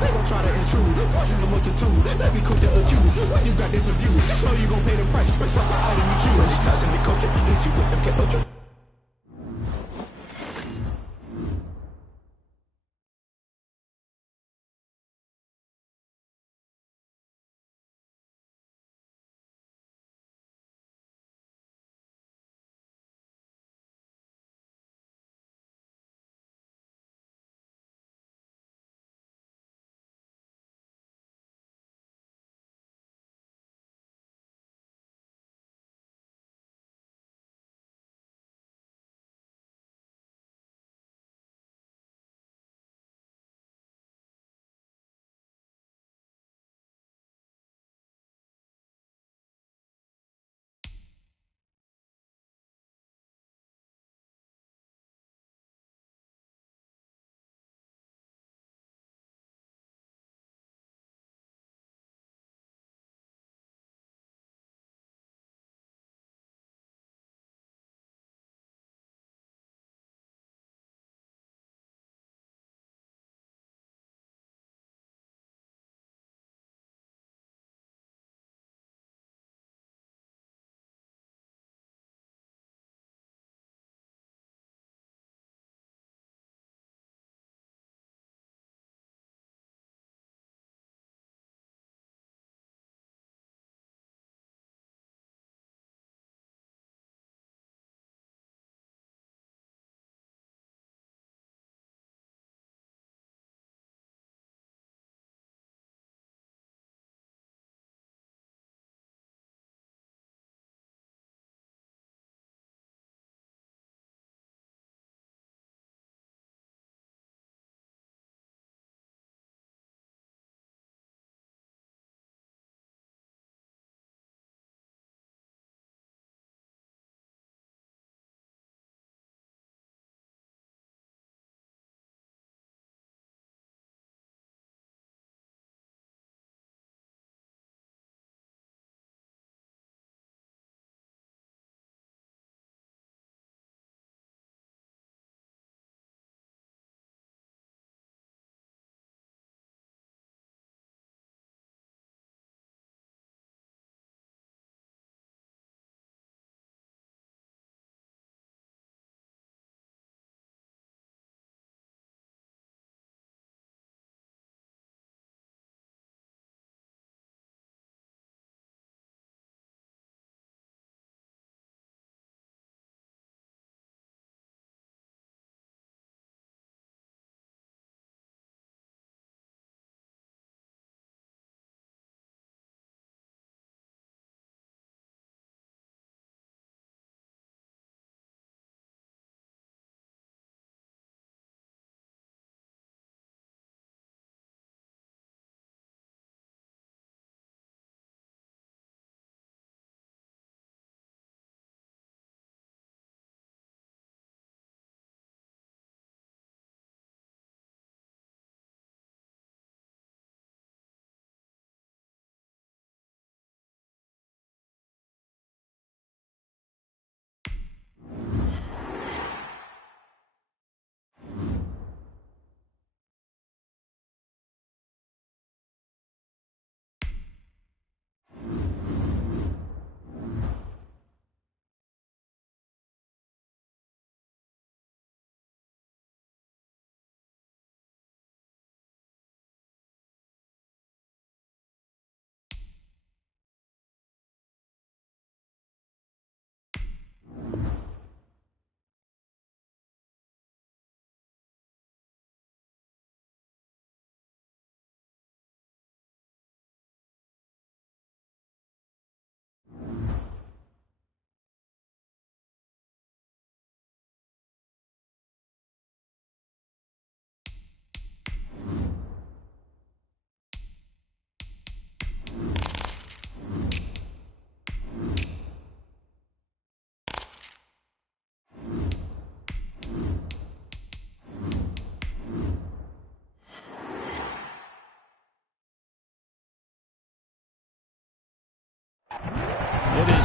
They gon' try to intrude, poison the multitude. They be quick to accuse when you got different views. Just know you gon' pay the price based off the item you choose. Many times in the culture, hit you with them ultra.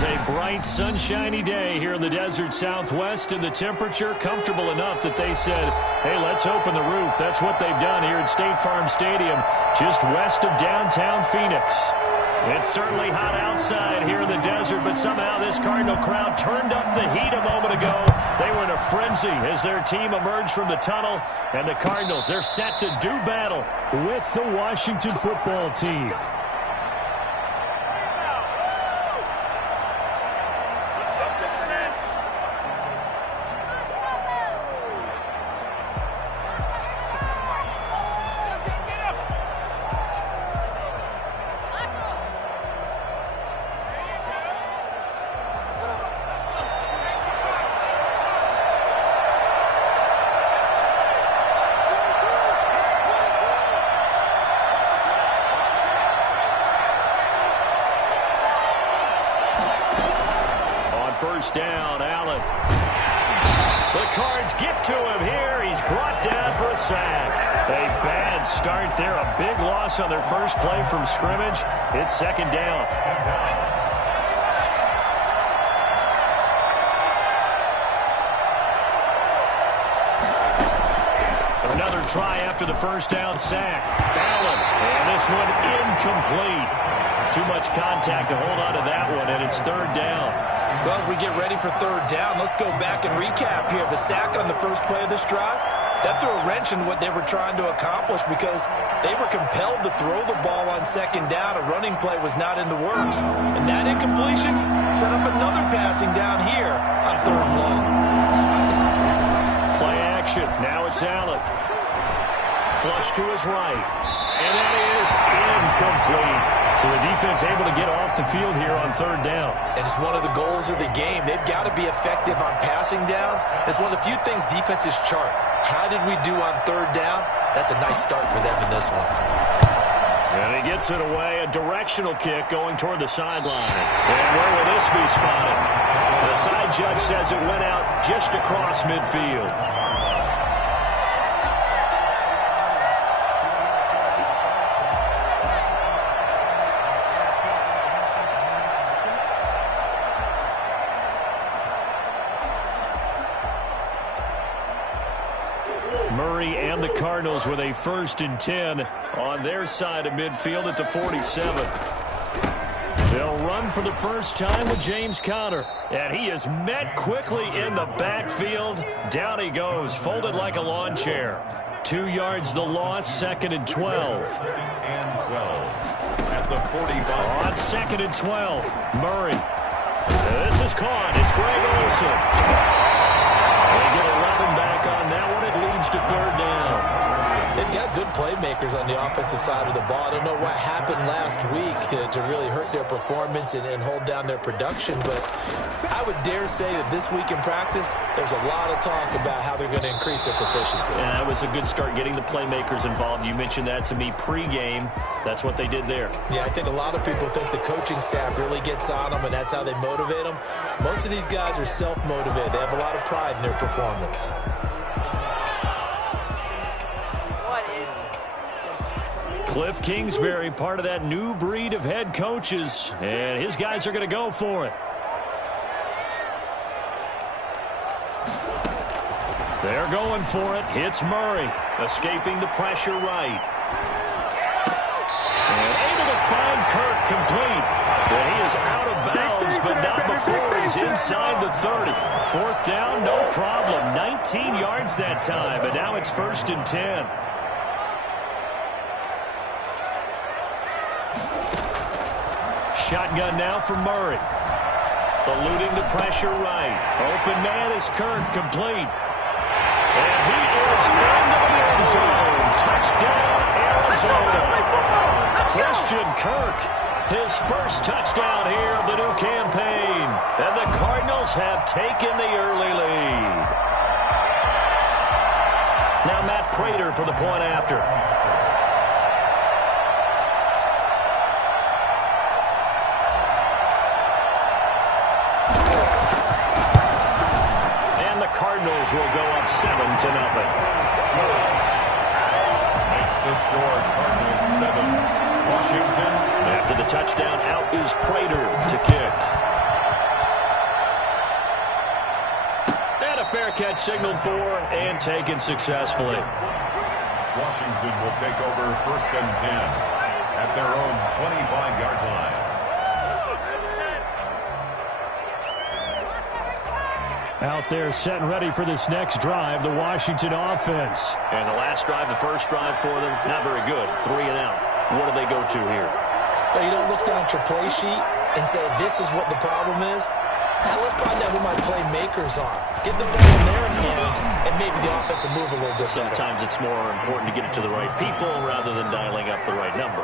a bright, sunshiny day here in the desert Southwest, and the temperature comfortable enough that they said, hey, let's open the roof. That's what they've done here at State Farm Stadium, just west of downtown Phoenix. It's certainly hot outside here in the desert, but somehow this Cardinal crowd turned up the heat a moment ago. They were in a frenzy as their team emerged from the tunnel, and the Cardinals, they're set to do battle with the Washington football team. First down, Allen. The Cards get to him here. He's brought down for a sack. A bad start there. A big loss on their first play from scrimmage. It's second down. Another try after the first down sack. Allen. And this one incomplete. Too much contact to hold on to that one, and it's third down. Well, as we get ready for third down, let's go back and recap here. The sack on the first play of this drive, that threw a wrench in what they were trying to accomplish because they were compelled to throw the ball on second down. A running play was not in the works. And that incompletion set up another passing down here on third and long. Play action. Now it's Allen. Flush to his right. And that is incomplete. So the defense able to get off the field here on third down. And it's one of the goals of the game. They've got to be effective on passing downs. It's one of the few things defenses chart. How did we do on third down? That's a nice start for them in this one. And he gets it away. A directional kick going toward the sideline. And where will this be spotted? The side judge says it went out just across midfield. Murray and the Cardinals with a 1st and 10 on their side of midfield at the 47. They'll run for the first time with James Conner. And he is met quickly in the backfield. Down he goes, folded like a lawn chair. 2 yards the loss, 2nd and 12. And 12 at the 45. On 2nd and 12, Murray. This is caught. It's Greg Olsen. They get 11 back on that one. It leads to third down. They've got good playmakers on the offensive side of the ball. I don't know what happened last week to really hurt their performance and hold down their production, but I would dare say that this week in practice, there's a lot of talk about how they're going to increase their proficiency. Yeah, that was a good start getting the playmakers involved. You mentioned that to me pregame. That's what they did there. Yeah, I think a lot of people think the coaching staff really gets on them, and that's how they motivate them. Most of these guys are self-motivated. They have a lot of pride in their performance. Cliff Kingsbury, part of that new breed of head coaches, and his guys are going to go for it. They're going for it. Hits Murray, escaping the pressure right. And able to find Kirk complete. But he is out of bounds, but not before he's inside the 30. 4th down, no problem. 19 yards that time, but now it's 1st and 10. Shotgun now for Murray. Eluding the pressure right. Open man is Kirk, complete. And he is into the end zone. Touchdown, Arizona. Christian Kirk, his first touchdown here of the new campaign. And the Cardinals have taken the early lead. Now Matt Prater for the point after. Cardinals will go up 7-0. Makes the score Cardinals 7, Washington. After the touchdown, out is Prater to kick. a fair catch signaled for and taken successfully. Washington will take over 1st and 10 at their own 25-yard line. Out there set and ready for this next drive, the Washington offense. And the last drive, the first drive for them, not very good. 3 and out. What do they go to here? Well, you don't look down at your play sheet and say, this is what the problem is. Now let's find out who my playmakers are. Get the ball in their hands, and maybe the offense will move a little bit better. Sometimes it's more important to get it to the right people rather than dialing up the right number.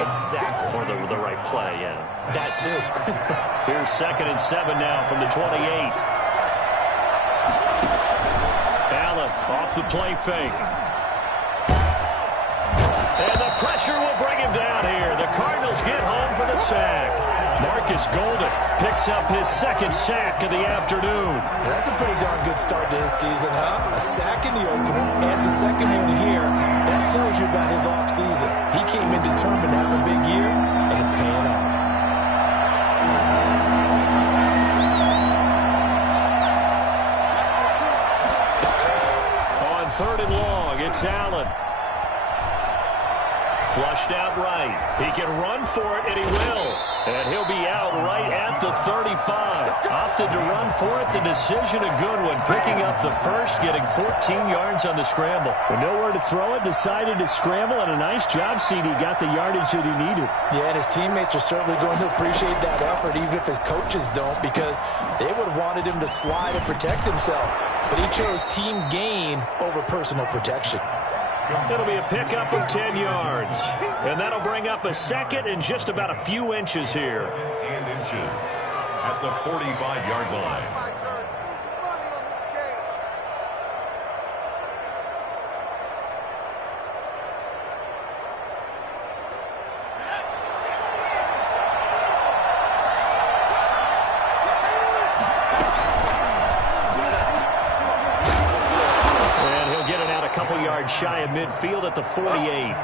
Exactly. Or the right play, yeah. That too. Here's 2nd and 7 now from the 28. Allen off the play fake. And the pressure will bring him down here. The Cardinals get home for the sack. Marcus Golden picks up his 2nd sack of the afternoon. That's a pretty darn good start to his season, huh? A sack in the opener, adds a 2nd one here. That tells you about his offseason. He came in determined to have a big year, and it's paying off. On 3rd and long, it's Allen. Flushed out right. He can run for it, and he will. And he'll be out right at the 35. Opted to run for it. The decision, a good one. Picking up the first, getting 14 yards on the scramble. With nowhere to throw it, decided to scramble, and a nice job, CD. Got the yardage that he needed. Yeah, and his teammates are certainly going to appreciate that effort, even if his coaches don't, because they would have wanted him to slide and protect himself. But he chose team gain over personal protection. It'll be a pickup of 10 yards. And that'll bring up a 2nd and just about a few inches here. And inches at the 45-yard line. Shy of midfield at the 48.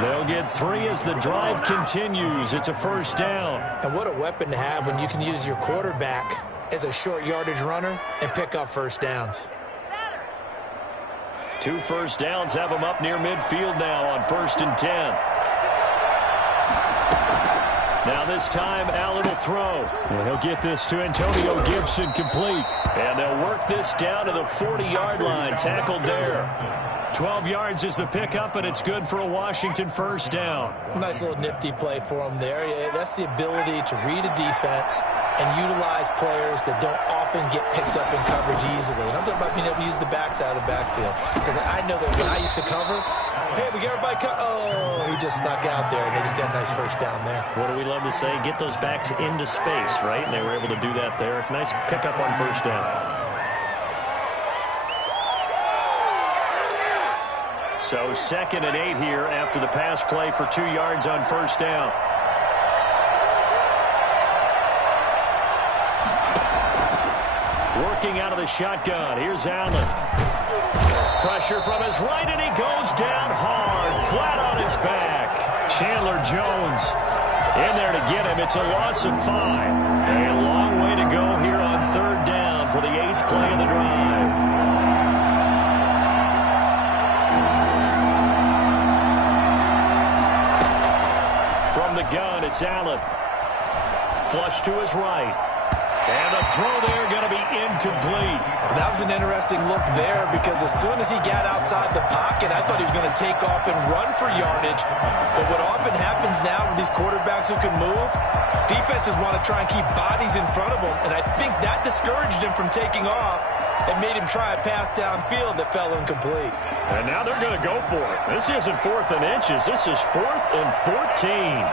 They'll get 3 as the drive continues. It's a 1st down. And what a weapon to have when you can use your quarterback as a short yardage runner and pick up 1st downs. 2 1st downs have them up near midfield now on 1st and 10. Now this time, Allen will throw. And he'll get this to Antonio Gibson complete. And they'll work this down to the 40-yard line. Tackled there. 12 yards is the pickup, and it's good for a Washington 1st down. Nice little nifty play for him there. Yeah, that's the ability to read a defense and utilize players that don't often get picked up in coverage easily. And I'm talking about being able to use the backs out of the backfield. Because I know that when I used to cover, hey, we got everybody oh, he just snuck out there, and they just got a nice 1st down there. What do we love to say? Get those backs into space, right? And they were able to do that there. Nice pickup on 1st down. So 2nd and 8 here after the pass play for 2 yards on 1st down. Working out of the shotgun. Here's Allen. Pressure from his right, and he goes down hard, flat on his back. Chandler Jones in there to get him. It's a loss of 5. A long way to go here on 3rd down for the 8th play of the drive. From the gun, it's Allen. Flush to his right. And the throw there going to be incomplete. That was an interesting look there because as soon as he got outside the pocket, I thought he was going to take off and run for yardage. But what often happens now with these quarterbacks who can move, defenses want to try and keep bodies in front of them. And I think that discouraged him from taking off and made him try a pass downfield that fell incomplete. And now they're going to go for it. This isn't 4th and inches. This is 4th and 14.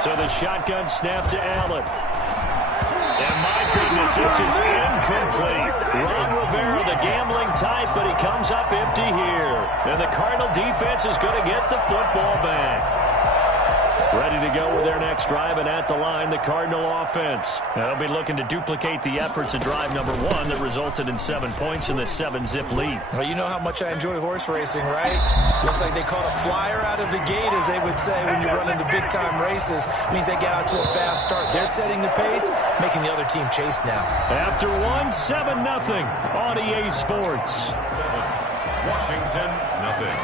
So the shotgun snap to Allen. And my goodness, this is incomplete. Ron Rivera, the gambling type, but he comes up empty here. And the Cardinal defense is going to get the football back. ready to go with their next drive, and at the line, the Cardinal offense. They'll be looking to duplicate the efforts of drive number 1 that resulted in 7 points in the 7-zip lead. Well, you know how much I enjoy horse racing, right? Looks like they caught a flyer out of the gate, as they would say when you're running the big-time races. Means they get out to a fast start. They're setting the pace, making the other team chase now. After 1, 7-0 on EA Sports. Washington, nothing.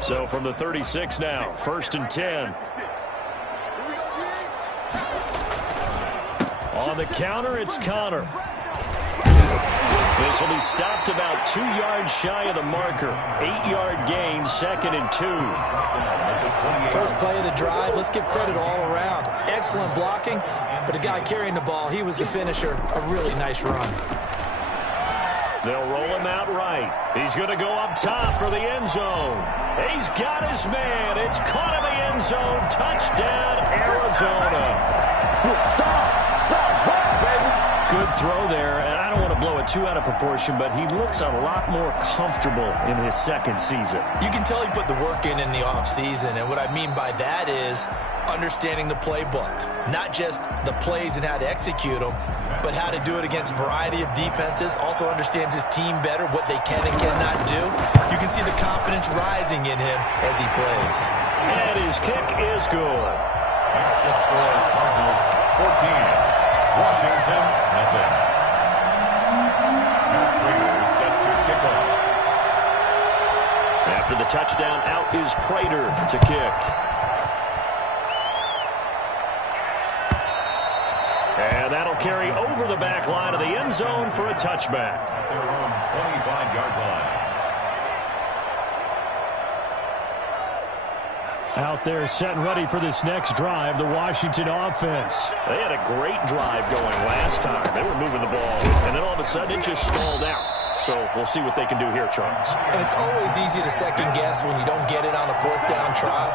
So from the 36 now, 1st and 10. On the counter, it's Connor. This will be stopped about 2 yards shy of the marker. 8-yard gain, 2nd and 2. First play of the drive, let's give credit all around. Excellent blocking, but the guy carrying the ball, he was the finisher. A really nice run. They'll roll him out right. He's going to go up top for the end zone. He's got his man. It's caught in the end zone. Touchdown, Arizona. Stop, baby. Good throw there, and I don't want to blow it too out of proportion, but he looks a lot more comfortable in his 2nd season. You can tell he put the work in the offseason, and what I mean by that is understanding the playbook. Not just the plays and how to execute them, but how to do it against a variety of defenses. Also understands his team better, what they can and cannot do. You can see the confidence rising in him as he plays. And his kick is good. That's the score. Cardinals 14. Washington, nothing. Matt Prater is set to kick off. After the touchdown, out is Prater to kick. And that'll carry over the back line of the end zone for a touchback. At their own 25-yard line. Out there set and ready for this next drive, the Washington offense. They had a great drive going last time. They were moving the ball, and then all of a sudden it just stalled out. So we'll see what they can do here, Charles. And it's always easy to second guess when you don't get it on a 4th down try.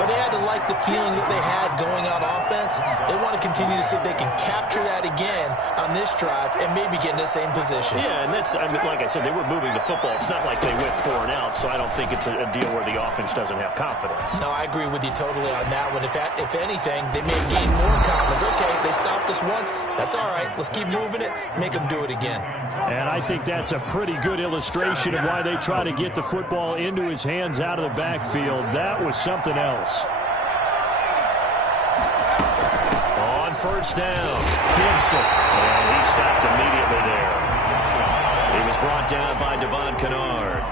But they had to like the feeling that they had going on offense. They want to continue to see if they can capture that again on this drive and maybe get in the same position. Yeah, and that's, I mean, like I said, they were moving the football. It's not like they went 4 and out, so I don't think it's a deal where the offense doesn't have confidence. No, I agree with you totally on that one. If anything, they may gain more confidence. Okay, they stopped us once. That's all right. Let's keep moving it. Make them do it again. And I think that's a pretty good illustration of why they try to get the football into his hands out of the backfield. That was something else. On 1st down, Gibson. And he stopped immediately there. He was brought down by Devon Kennard.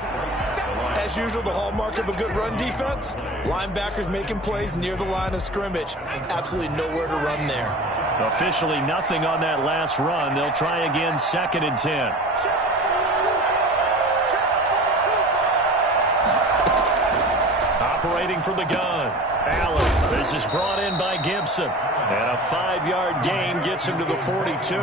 As usual, the hallmark of a good run defense, linebackers making plays near the line of scrimmage. Absolutely nowhere to run there. Officially nothing on that last run. They'll try again, 2nd and 10. Operating from the gun, Allen. This is brought in by Gibson. And a 5-yard gain gets him to the 42.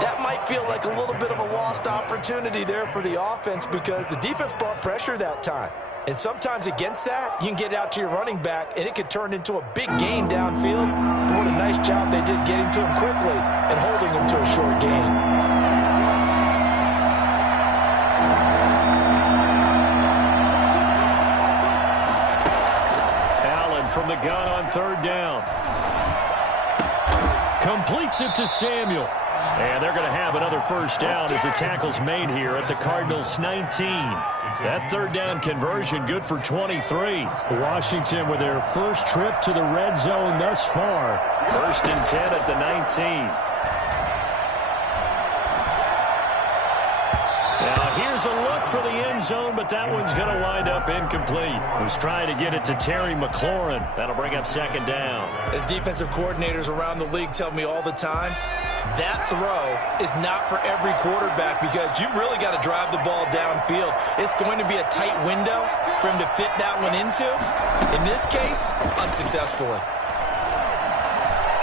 That might feel like a little bit of a lost opportunity there for the offense because the defense brought pressure that time. And sometimes against that, you can get out to your running back, and it could turn into a big gain downfield. But what a nice job they did getting to him quickly and holding him to a short gain. Allen from the gun on 3rd down. Completes it to Samuel. And they're going to have another 1st down as the tackle's made here at the Cardinals' 19. That 3rd down conversion good for 23. Washington with their first trip to the red zone thus far. 1st and 10 at the 19. Now here's a look for the end zone, but that one's going to wind up incomplete. Who's trying to get it to Terry McLaurin. That'll bring up 2nd down. As defensive coordinators around the league tell me all the time, that throw is not for every quarterback because you've really got to drive the ball downfield. It's going to be a tight window for him to fit that one into. In this case, unsuccessfully.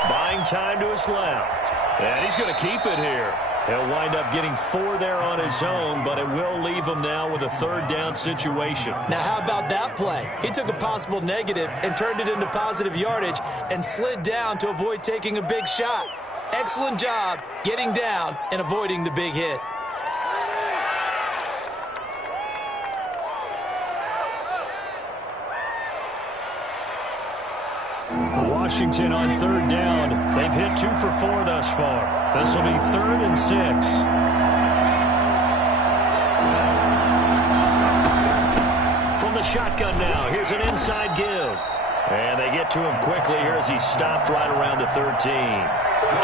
Buying time to his left. And he's going to keep it here. He'll wind up getting 4 there on his own, but it will leave him now with a 3rd down situation. Now, how about that play? He took a possible negative and turned it into positive yardage and slid down to avoid taking a big shot. Excellent job getting down and avoiding the big hit. Washington on third down. They've hit 2 for 4 thus far. This will be 3rd and 6. From the shotgun now, here's an inside give. And they get to him quickly here as he's stopped right around the 13.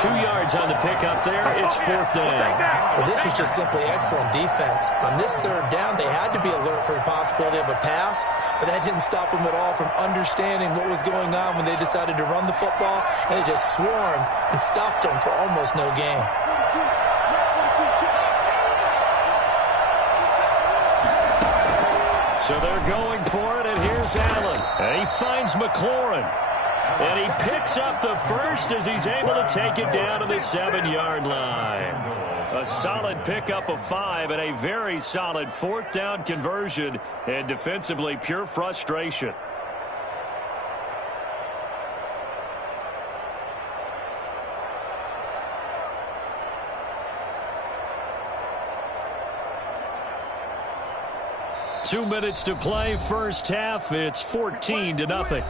2 yards on the pickup there. It's 4th down. Well, this was just simply excellent defense. On this 3rd down, they had to be alert for the possibility of a pass, but that didn't stop them at all from understanding what was going on when they decided to run the football, and they just swarmed and stuffed them for almost no gain. So they're going for it, and here's Allen. And he finds McLaurin. And he picks up the first as he's able to take it down to the 7-yard line. A solid pickup of 5 and a very solid 4th down conversion. And defensively, pure frustration. Two minutes to play, first half. It's 14-0.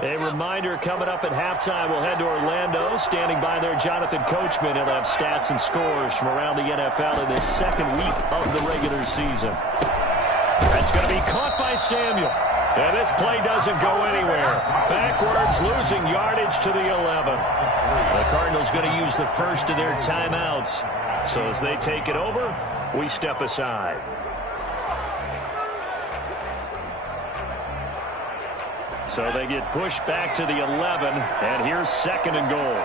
A reminder coming up at halftime, we'll head to Orlando. Standing by there, Jonathan Coachman. He'll have stats and scores from around the NFL in this 2nd week of the regular season. That's going to be caught by Samuel. And this play doesn't go anywhere. Backwards, losing yardage to the 11. The Cardinals going to use the first of their timeouts. So as they take it over, we step aside. So they get pushed back to the 11, and here's 2nd and goal.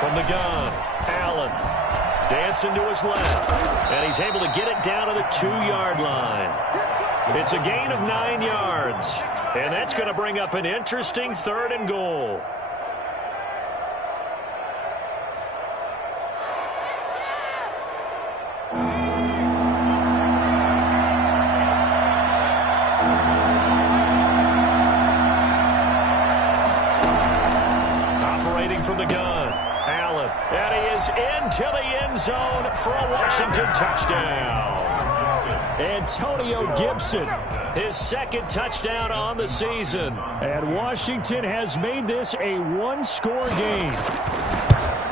From the gun, Allen dancing to his left, and he's able to get it down to the 2-yard line. It's a gain of 9 yards, and that's going to bring up an interesting 3rd and goal. From the gun, Allen, and he is into the end zone for a Washington touchdown. Antonio Gibson, his 2nd touchdown on the season. And Washington has made this a one-score game.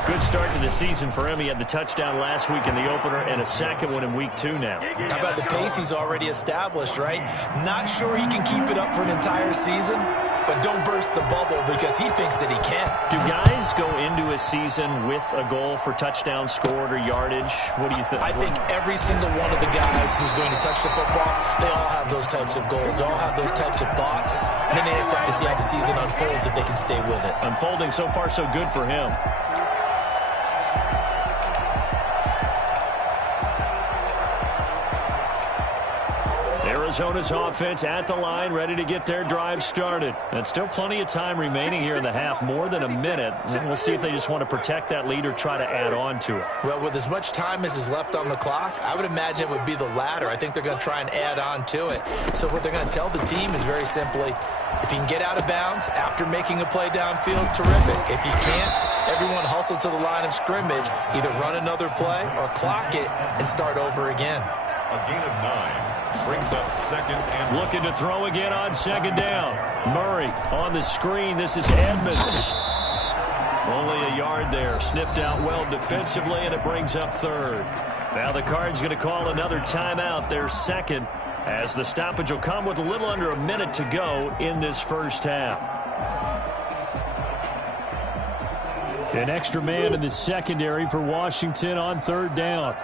Good start to the season for him. He had the touchdown last week in the opener and a 2nd one in week 2 now. How about the pace he's already established, right? Not sure he can keep it up for an entire season, but don't burst the bubble because he thinks that he can. Do guys go into a season with a goal for touchdown scored or yardage? What do you think? I think every single one of the guys who's going to touch the football, they all have those types of goals. They all have those types of thoughts. And then they just have to see how the season unfolds if they can stay with it. Unfolding so far so good for him. Arizona's offense at the line, ready to get their drive started. And still plenty of time remaining here in the half, more than a minute. And we'll see if they just want to protect that lead or try to add on to it. Well, with as much time as is left on the clock, I would imagine it would be the latter. I think they're going to try and add on to it. So what they're going to tell the team is very simply, if you can get out of bounds after making a play downfield, terrific. If you can't, everyone hustle to the line of scrimmage, either run another play or clock it and start over again. A gain of 9. Brings up 2nd and... Looking to throw again on 2nd down. Murray on the screen. This is Edmonds. Only a yard there. Sniffed out well defensively, and it brings up 3rd. Now the Cards going to call another timeout, their 2nd, as the stoppage will come with a little under a minute to go in this first half. An extra man in the secondary for Washington on 3rd down.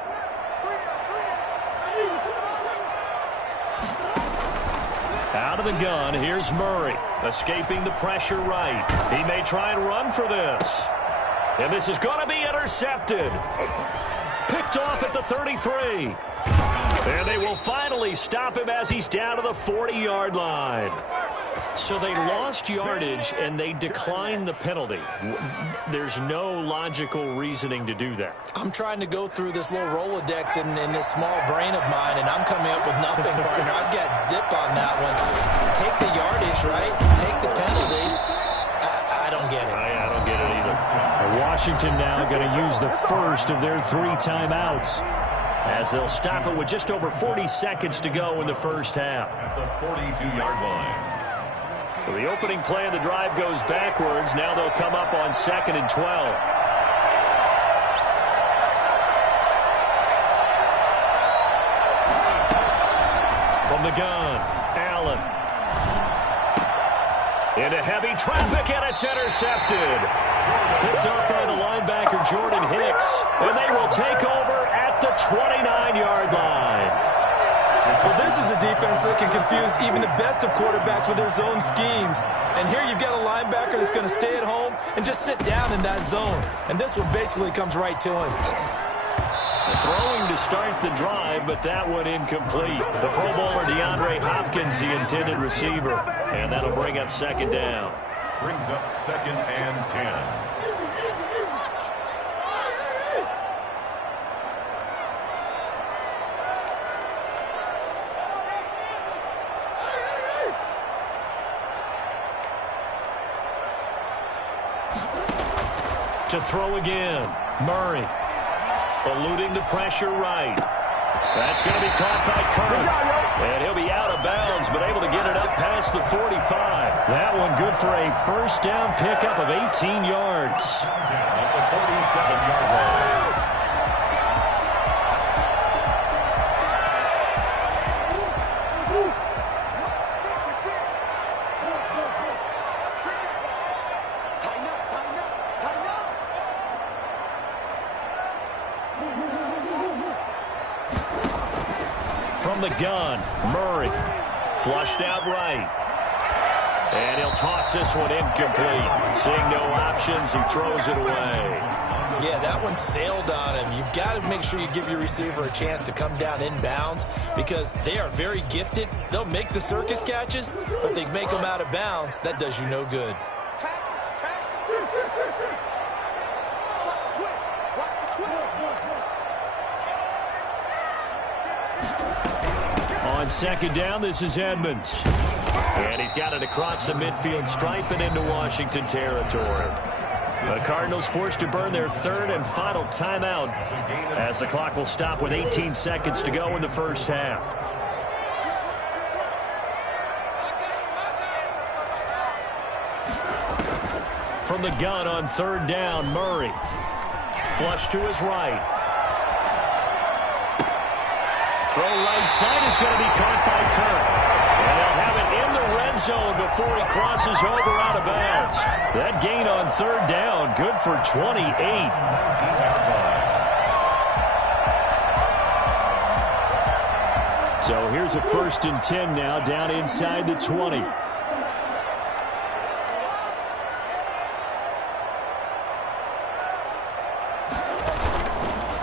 Out of the gun, here's Murray, escaping the pressure right. He may try and run for this. And this is going to be intercepted. Picked off at the 33. And they will finally stop him as he's down to the 40-yard line. So they lost yardage, and they declined the penalty. There's no logical reasoning to do that. I'm trying to go through this little Rolodex in this small brain of mine, and I'm coming up with nothing, partner. I've got zip on that one. Take the yardage, right? Take the penalty. I don't get it. I don't get it either. Washington now going to use the first of their 3 timeouts, as they'll stop it with just over 40 seconds to go in the first half. At the 42-yard line. So the opening play of the drive goes backwards. Now they'll come up on 2nd and 12. From the gun, Allen. Into heavy traffic, and it's intercepted. Picked up by the linebacker, Jordan Hicks. And they will take over at the 29-yard line. Well, this is a defense that can confuse even the best of quarterbacks with their zone schemes. And here you've got a linebacker that's going to stay at home and just sit down in that zone. And this one basically comes right to him. Throwing to start the drive, but that one incomplete. The Pro Bowler DeAndre Hopkins, the intended receiver. And that'll bring up 2nd down. Brings up 2nd and 10. To throw again, Murray. Eluding the pressure right. That's going to be caught by Kirk. And he'll be out of bounds, but able to get it up past the 45. That one good for a first down pickup of 18 yards. At the 47-yard line. From the gun, Murray. Flushed out right. And he'll toss this one incomplete. Seeing no options, he throws it away. Yeah, that one sailed on him. You've got to make sure you give your receiver a chance to come down inbounds because they are very gifted. They'll make the circus catches, but they make them out of bounds. That does you no good. On 2nd down, this is Edmonds. And he's got it across the midfield stripe and into Washington territory. The Cardinals forced to burn their 3rd and final timeout as the clock will stop with 18 seconds to go in the first half. From the gun on 3rd down, Murray. Flush to his right. Throw right side is going to be caught by Kirk. And they'll have it in the red zone before he crosses over out of bounds. That gain on 3rd down, good for 28. So here's a 1st and 10 now down inside the 20.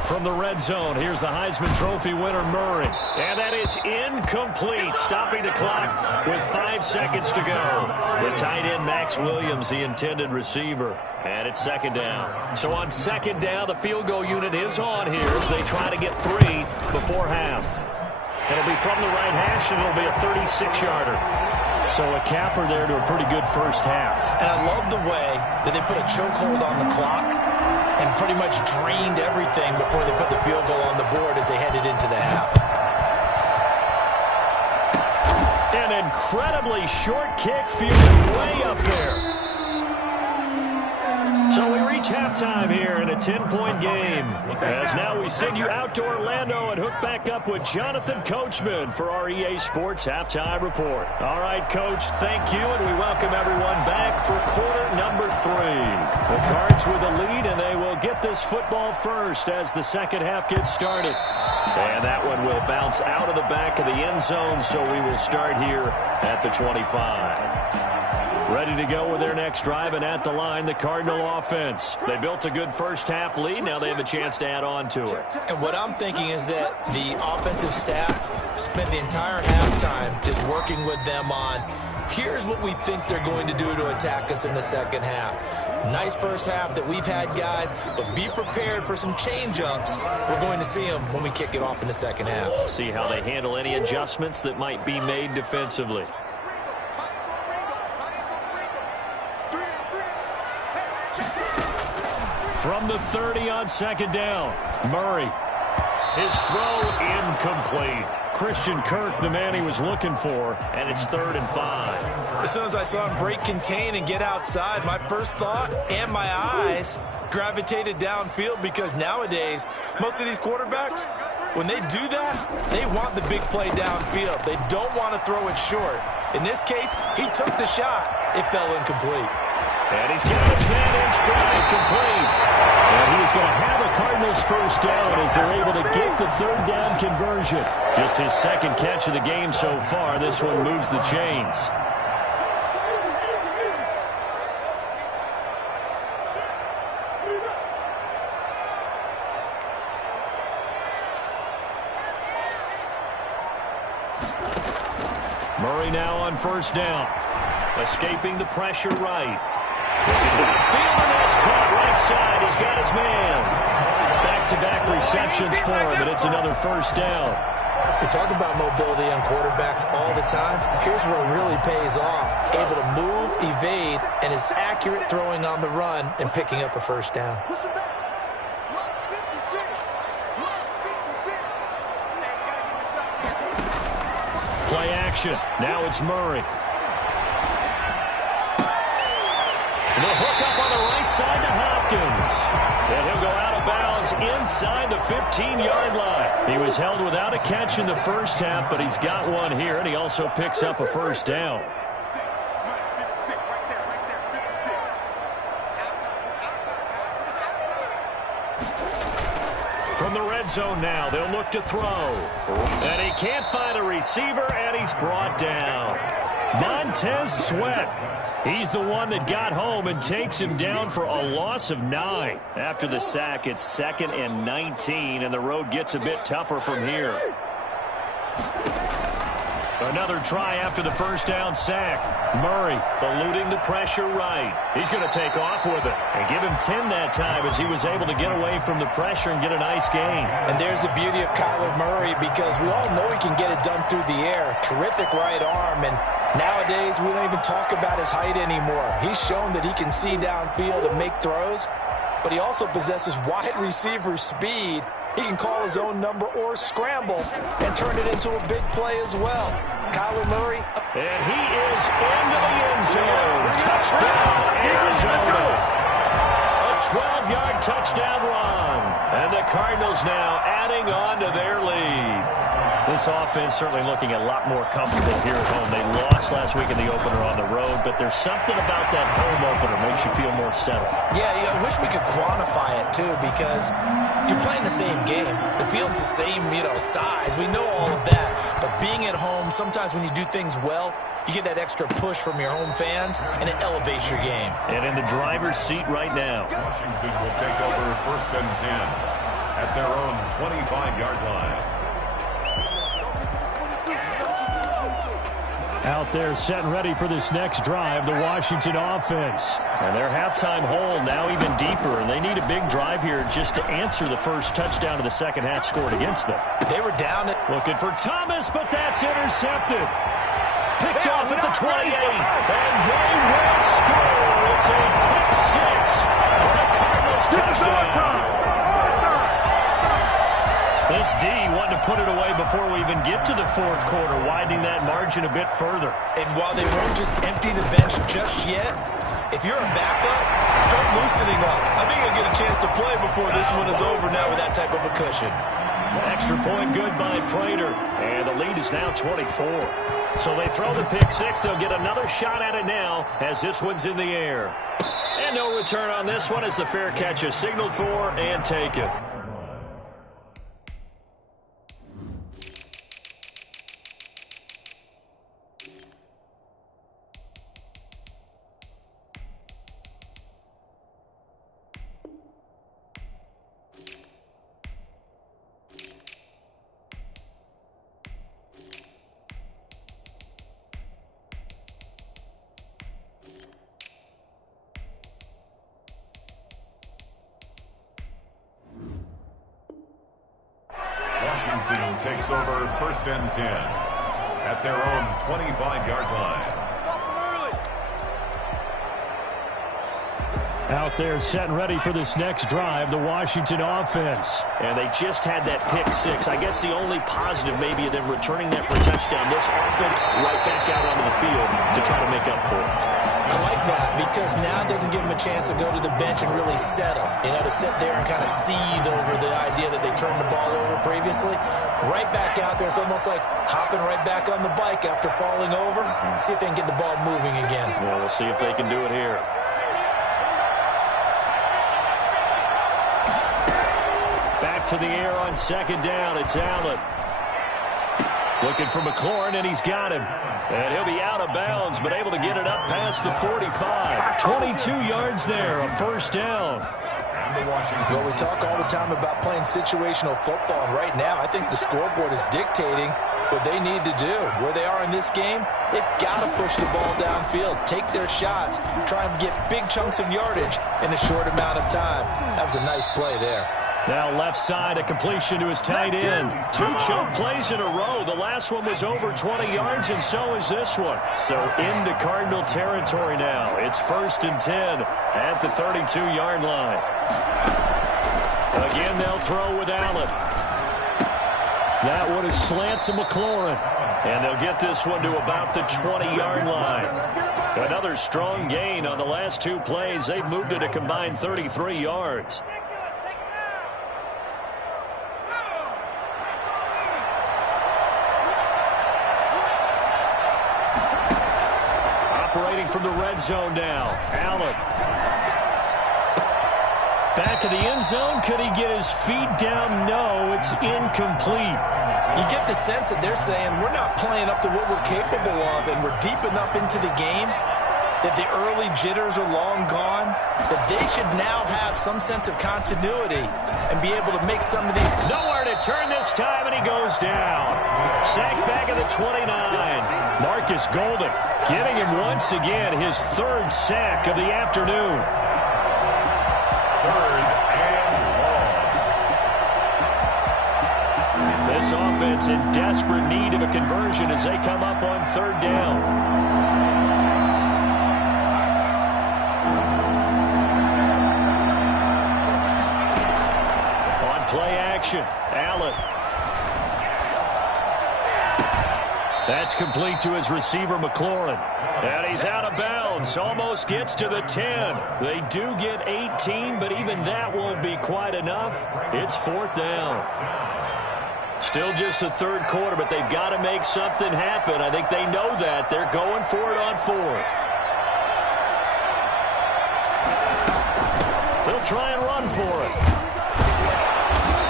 From the red zone, here's the Heisman Trophy winner, Murray. And that is incomplete, stopping the clock with 5 seconds to go. The tight end, Max Williams, the intended receiver. And it's 2nd down. So on 2nd down, the field goal unit is on here as they try to get 3 before half. It'll be from the right hash, and it'll be a 36-yarder. So a capper there to a pretty good first half. And I love the way that they put a chokehold on the clock and pretty much drained everything before they put the field goal on the board as they headed into the half. An incredibly short kick fielded way up there. So we reach halftime here in a 10-point game. As now we send you out to Orlando and hook back up with Jonathan Coachman for our EA Sports Halftime Report. All right, Coach, thank you, and we welcome everyone back for quarter number 3. The Cards with the lead, and they will get this football first as the second half gets started. And that one will bounce out of the back of the end zone, so we will start here at the 25. Ready to go with their next drive, and at the line, the Cardinal offense. They built a good first half lead. Now they have a chance to add on to it. And what I'm thinking is that the offensive staff spent the entire halftime just working with them on, here's what we think they're going to do to attack us in the second half. Nice first half that we've had, guys, but be prepared for some change-ups. We're going to see them when we kick it off in the second half. See how they handle any adjustments that might be made defensively. From the 30 on second down. Murray. His throw incomplete. Christian Kirk, the man he was looking for, and it's 3rd and 5. As soon as I saw him break contain and get outside, my first thought and my eyes gravitated downfield, because nowadays, most of these quarterbacks, when they do that, they want the big play downfield. They don't want to throw it short. In this case, he took the shot. It fell incomplete. And he's got his man in stride, complete. And he's going to have a Cardinals first down as they're able to get the 3rd down conversion. Just his 2nd catch of the game so far. This one moves the chains. Murray now on first down. Escaping the pressure right. Field, and that's caught right side. He's got his man. Back-to-back receptions for him, and it's another first down. We talk about mobility on quarterbacks all the time. Here's where it really pays off. Able to move, evade, and is accurate throwing on the run and picking up a first down. Play action. Now it's Murray. The hook up on the right side to Hopkins. And he'll go out of bounds inside the 15-yard line. He was held without a catch in the first half, but he's got one here, and he also picks up a first down. From the red zone now, they'll look to throw. And he can't find a receiver, and he's brought down. Montez Sweat. He's the one that got home and takes him down for a loss of 9. After the sack, it's 2nd and 19, and the road gets a bit tougher from here. Another try after the first down sack. Murray eluding the pressure right. He's going to take off with it and give him 10 that time as he was able to get away from the pressure and get a nice gain. And there's the beauty of Kyler Murray, because we all know he can get it done through the air. Terrific right arm, and nowadays we don't even talk about his height anymore. He's shown that he can see downfield and make throws, but he also possesses wide receiver speed. He can call his own number or scramble and turn it into a big play as well. Kyler Murray. And he is into the end zone. Touchdown, Arizona. A 12-yard touchdown run. And the Cardinals now adding on to their lead. This offense certainly looking a lot more comfortable here at home. They lost last week in the opener on the road, but there's something about that home opener makes you feel more settled. Yeah, I wish we could quantify it, too, because you're playing the same game. The field's the same, size. We know all of that. But being at home, sometimes when you do things well, you get that extra push from your home fans, and it elevates your game. And in the driver's seat right now. Washington will take over 1st and 10 at their own 25-yard line. Out there set and ready for this next drive, the Washington offense. And their halftime hole now even deeper, and they need a big drive here just to answer the first touchdown of the second half scored against them. They were down. Looking for Thomas, but that's intercepted. Picked off at the 28, and they will score. It's a pick six for the Cardinals touchdown. This D wanted to put it away before we even get to the fourth quarter, widening that margin a bit further. And while they won't just empty the bench just yet, if you're a backup, start loosening up. I think you'll get a chance to play before this one is over now with that type of a cushion. Extra point good by Prater, and the lead is now 24. So they throw the pick six. They'll get another shot at it now as this one's in the air. And no return on this one as the fair catch is signaled for and taken. Washington takes over 1st and 10 at their own 25-yard line. Out there setting ready for this next drive, the Washington offense. And they just had that pick six. I guess the only positive maybe of them returning that for a touchdown. This offense right back out onto the field to try to make up for it. I like that because now it doesn't give them a chance to go to the bench and really settle. You know, to sit there and kind of seethe over the idea that they turned the ball over previously. Right back out there. It's almost like hopping right back on the bike after falling over. See if they can get the ball moving again. Well, we'll see if they can do it here. Back to the air on second down. It's Allen. Looking for McLaurin, and he's got him. And he'll be out of bounds, but able to get it up past the 45. 22 yards there, a first down. Well, we talk all the time about playing situational football, and right now I think the scoreboard is dictating what they need to do. Where they are in this game, they've got to push the ball downfield, take their shots, try and get big chunks of yardage in a short amount of time. That was a nice play there. Now left side, a completion to his tight end. 2 choke plays in a row. The last one was over 20 yards, and so is this one. So into Cardinal territory now. It's 1st and 10 at the 32-yard line. Again, they'll throw with Allen. That one is slant to McLaurin. And they'll get this one to about the 20-yard line. Another strong gain on the last 2 plays. They've moved it a combined 33 yards. Operating from the red zone now. Allen. Back of the end zone. Could he get his feet down? No, it's incomplete. You get the sense that they're saying we're not playing up to what we're capable of, and we're deep enough into the game that the early jitters are long gone, that they should now have some sense of continuity and be able to make some of these. Nowhere to turn this time, and he goes down. Sacked back at the 29. Marcus Golden giving him once again his 3rd sack of the afternoon. 3rd and long. This offense in desperate need of a conversion as they come up on 3rd down. Play action. Allen. That's complete to his receiver, McLaurin. And he's out of bounds. Almost gets to the 10. They do get 18, but even that won't be quite enough. It's 4th down. Still just the 3rd quarter, but they've got to make something happen. I think they know that. They're going for it on 4th. They'll try and run for it.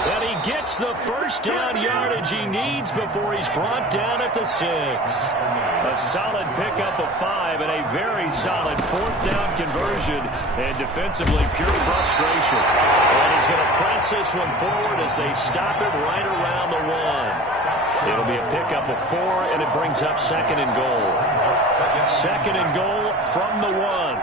And he gets the 1st down yardage he needs before he's brought down at the 6. A solid pickup of 5 and a very solid 4th down conversion. And defensively, pure frustration. And he's going to press this one forward as they stop it right around the 1. It'll be a pickup of 4, and it brings up 2nd and goal. 2nd and goal from the 1.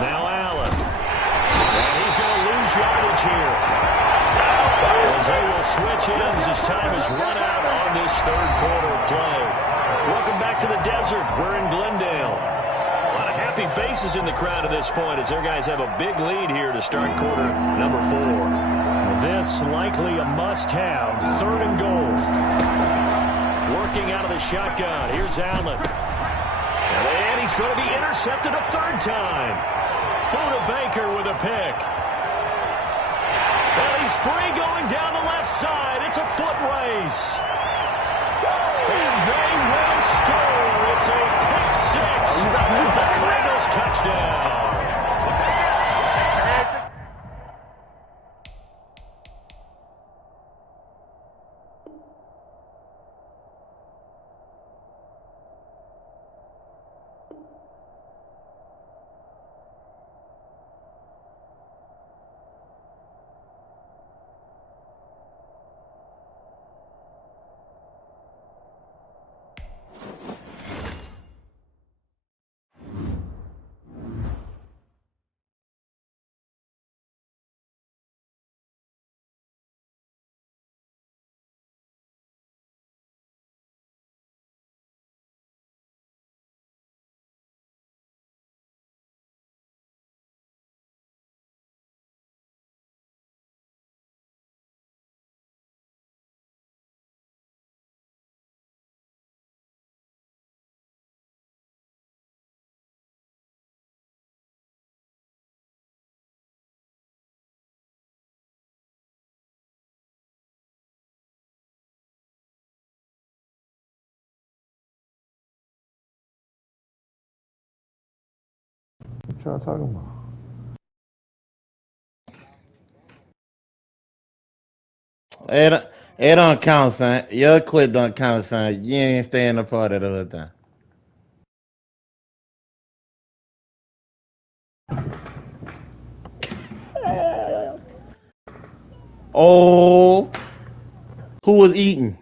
Now Allen. And he's going to lose yardage here. As they will switch ends as time has run out on this 3rd quarter of play. Welcome back to the desert. We're in Glendale. A lot of happy faces in the crowd at this point as their guys have a big lead here to start quarter number 4. This likely a must-have. 3rd and goal. Working out of the shotgun. Here's Allen. And he's going to be intercepted a 3rd time. Buda Baker with a pick. And he's free going down the left side. It's a foot race. And they will score. It's a pick 6. The Cardinals touchdown. What y'all talking about? It don't count, son. Your quit don't count, son. You ain't staying a part of the other time. Oh, who was eating?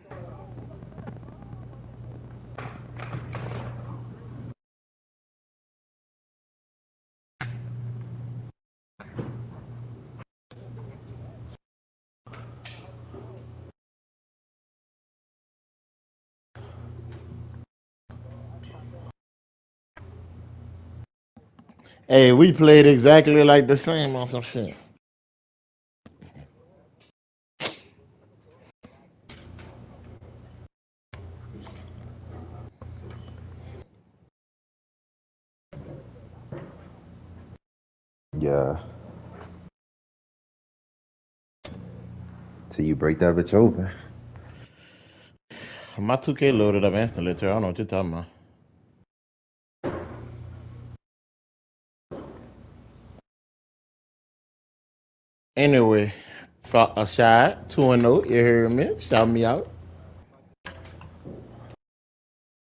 Hey, we played exactly like the same on some shit. Yeah. Till you break that bitch open. My 2K loaded up instantly, too. I don't know what you're talking about. Anyway, a shot, 2-0. You hear me? Shout me out.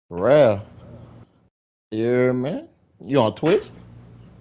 Rare. You hear me? You on Twitch?